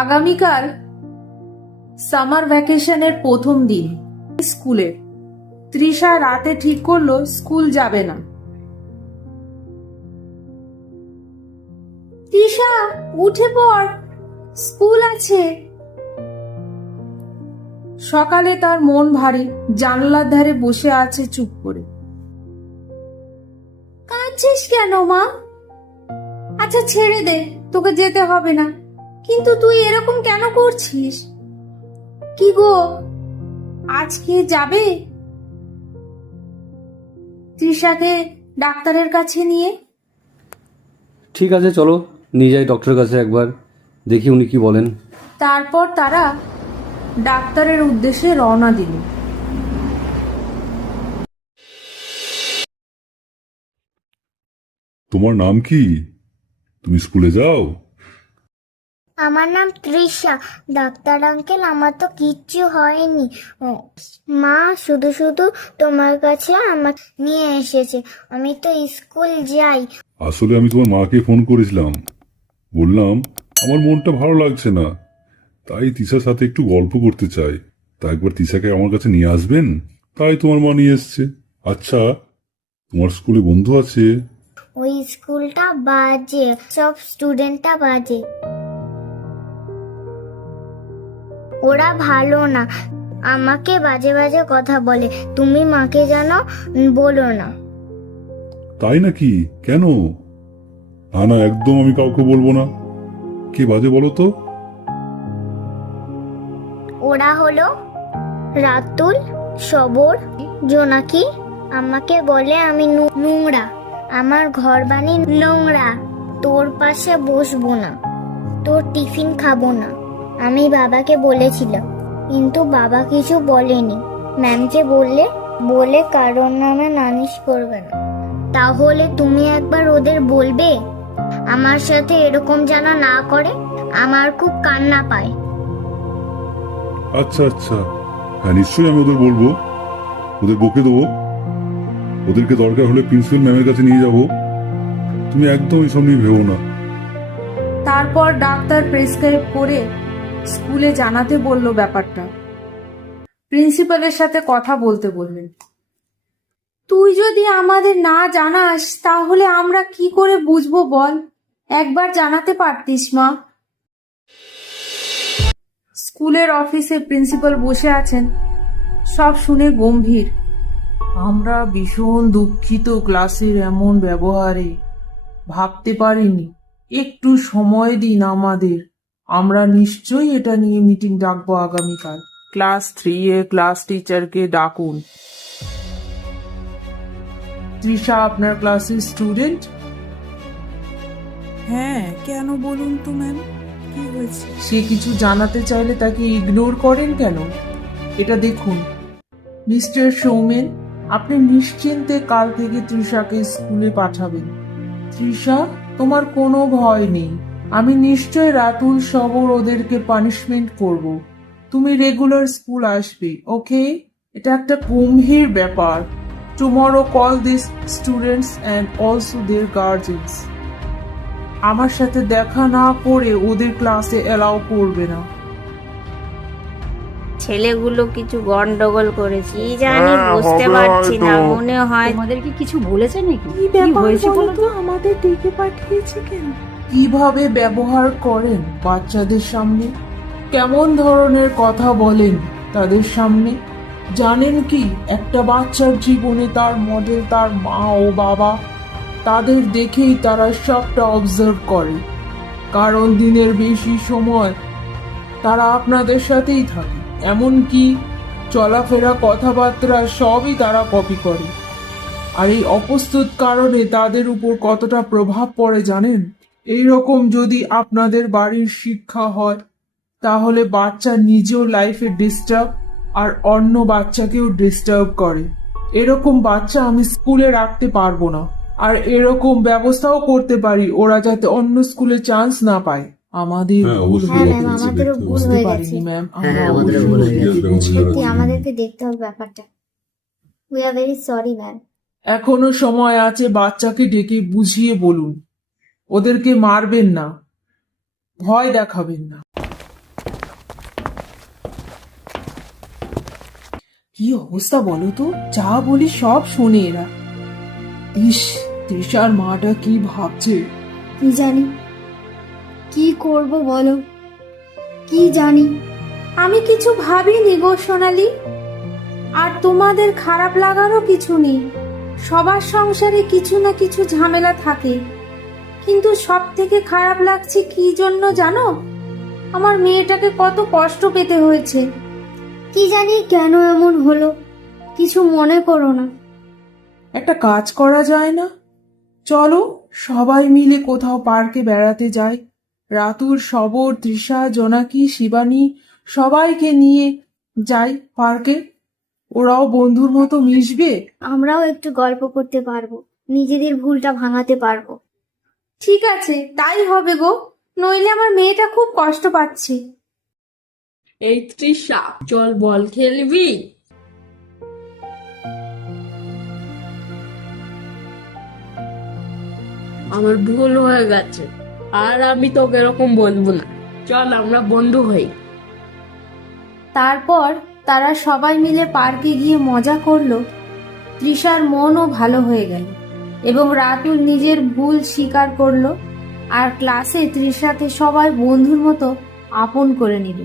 আগামীকাল সামার ভ্যাকেশনের প্রথম দিন স্কুলে। তৃষা রাতে ঠিক করলো স্কুল যাবে না। তৃষা উঠে পড়, স্কুল আছে। সকালে তার মন ভারী, জানলার ধারে বসে আছে চুপ করে। কাঁদছিস কেন মা? আচ্ছা ছেড়ে দে, তোকে যেতে হবে না, কিন্তু তুই এরকম কেন করছিস? কি গো, আজকে যাবে তৃষাকে ডাক্তারের কাছে নিয়ে? ঠিক আছে, চলো নিয়ে যাই ডক্টরের কাছে, একবার দেখি উনি কি বলেন। তারপর তারা ডাক্তারের উদ্দেশ্যে রওনা দিল। তোমার নাম কি? তুমি স্কুলে যাও? আমার নাম তৃষা। ডাক্তার আঙ্কেল, আমার তো কিচ্ছু হয়নি। মা শুধু শুধু তোমার কাছে আমার নিয়ে এসেছে। আমি তো স্কুল যাই। আসলে আমি তোমার মাকে ফোন করেছিলাম, বললাম আমার মনটা ভালো লাগছে না, তাই তিশার সাথে একটু গল্প করতে চাই, তা একবার তিশাকে আমার কাছে নিয়ে আসবেন? তাই তোমার মা নিয়ে এসছে। আচ্ছা, তোমার স্কুলে বন্ধু আছে? ওই স্কুলটা বাজে, সব স্টুডেন্টটা বাজে, ওরা ভালো না, আমাকে বাজে বাজে কথা বলে। তুমি মাকে জানো, বলো না। তাই নাকি? কেন? না না, একদম আমি কাউকে বলবো না। কে বাজে বলো তো? ওরা হলো রাতুল, সবর, জোনাকি। আমাকে বলে আমি নোংরা, আমার ঘর বানি নোংরা, তোর পাশে বসবো না, তোর টিফিন খাবো না। আমি বাবাকে বলেছিলাম, কিন্তু বাবা কিছু বলেনি। ম্যামকে বলে কারোর নামে নালিশ করবে না। তাহলে তুমি একবার ওদের বলবে আমার সাথে এরকম যেন না করে, আমার খুব কান্না পায়। আচ্ছা আচ্ছা, হ্যাঁ নিশ্চয়ই আমি ওদের বলবো, ওদের বকে দেবো, ওদেরকে দরকার হলে প্রিন্সিপাল ম্যামের কাছে নিয়ে যাব। তুমি একদম এসব নিয়ে ভেবো না। তারপর ডাক্তার প্রেসক্রাইব করে স্কুলে জানাতে বলল ব্যাপারটা। প্রিন্সিপালের সাথে কথা বলতে বললেন। তুই যদি আমাদের না জানাস তাহলে আমরা কি করে বুঝবো বল? একবার জানাতে পারতিস মা। স্কুলের অফিসে প্রিন্সিপাল বসে আছেন, সব শুনে গম্ভীর। আমরা ভীষণ দুঃখিত ক্লাসের এমন ব্যবহারে। ভাবতে পারিনি, একটু সময় দিন আমাদের। আমরা নিশ্চয়ই এটা নিয়ে মিটিং ডাকবো আগামীকাল। ক্লাস 3 এ ক্লাস টিচারকে ডাকুন। তৃষা আপনার ক্লাসের স্টুডেন্ট? হ্যাঁ, কেন বলুন তো ম্যাম, কি হয়েছে? সে কিছু জানাতে চাইলে তাকে ইগনোর করেন কেন? এটা দেখুন মিস্টার সৌমেন, আপনি নিশ্চিন্তে কাল থেকে তৃষাকে স্কুলে পাঠাবেন। তৃষা, তোমার কোনো ভয় নেই, আমি নিশ্চয় রাতুল সবর ওদেরকে পানিশমেন্ট করব। তুমি রেগুলার স্কুল আসবে, ওকে? এটা একটা গম্ভীর ব্যাপার। Tomorrow call this students and also their guardians. আমার সাথে দেখা না করে ওদের ক্লাসে এলাও করবে না। ছেলেগুলো কিছু গন্ডগোল করেছি জানি, বুঝতে পারছি না, মনে হয় তোমাদেরকে কিছু বলেছে নাকি? কি ব্যাপার হয়েছে বলো বলো তো, আমাদের ডেকে পাঠিয়েছে কেন? কিভাবে ব্যবহার করেন বাচ্চাদের সামনে, কেমন ধরনের কথা বলেন তাদের সামনে? জানেন কি, একটা বাচ্চার জীবনে তার মডেল তার মা ও বাবা। তাদের দেখেই তারা সবটা অবজার্ভ করে, কারণ দিনের বেশি সময় তারা আপনাদের সাথেই থাকে। এমনকি চলাফেরা, কথাবার্তা সবই তারা কপি করে। আর এই অপ্রস্তুত কারণে তাদের উপর কতটা প্রভাব পড়ে জানেন? এইরকম যদি আপনাদের বাড়ির শিক্ষা হয়, তাহলে বাচ্চা নিজেও লাইফে ডিস্টার্ব আর অন্য বাচ্চাকেও ডিস্টার্ব করে। এরকম বাচ্চা আমি স্কুলে রাখতে পারবো না, আর এরকম ব্যবস্থাও করতে পারি ওরা যাতে অন্য স্কুলে চান্স না পায়। আমাদের হ্যাঁ, ভুল অবশ্যই হয়ে হ্যাঁ, ম্যাম, গেছে, আমাদেরও ভুল বুঝতে হয়ে পারিনি গেছে। ম্যাম। হ্যাঁ, আমরা আমাদেরও অবশ্যই ভুল হয়ে ওদেরকে গেছে। বুঝিয়ে সত্যি বলবো। আমাদেরকে দেখতে হবে ব্যাপারটা। We are very sorry ma'am. এখনো সময় আছে, বাচ্চাকে ডেকে বুঝিয়ে বলুন। ওদেরকে মারবেন না, ভয় দেখাবেন না। কি অবস্থা বলো তো, যা বলি সব শোনে এরা। ইস, তৃষার মাটা কি ভাবছে। কি জানি, কি করব বলো, কি জানি। আমি কিছু ভাবিনি গো সোনালি, আর তোমাদের খারাপ লাগারও কিছু নেই। সবার সংসারে কিছু না কিছু ঝামেলা থাকে, কিন্তু সব থেকে খারাপ লাগছে কি জন্য জানো? আমার মেয়েটাকে কত কষ্ট পেতে হয়েছে। কি জানি কেন এমন হলো, কিছু মনে করো না। একটা কাজ করা যায় না? চলো সবাই মিলে কোথাও পার্কে বেড়াতে যাই। রাতুল, সবর, তৃষা, জোনাকি, শিবানী সবাইকে নিয়ে যাই পার্কে। ওরাও বন্ধুর মতো মিশবে। আমরাও একটু গল্প করতে পারবো, নিজেদের ভুলটা ভাঙাতে পারবো। ঠিক আছে, তাই হবে গো, নইলে আমার মেয়েটা খুব কষ্ট পাচ্ছে। এই তৃষা, চল বল খেলবি? আমার ভুল হয়ে গেছে, আর আমি তোকে এরকম বলবো না। চল আমরা বন্ধু হই। তারপর তারা সবাই মিলে পার্কে গিয়ে মজা করলো। তৃষার মনও ভালো হয়ে গেল এবং রাতুল নিজের ভুল স্বীকার করলো, আর ক্লাসে তৃষাকে সবাই বন্ধুর মতো আপন করে নিল।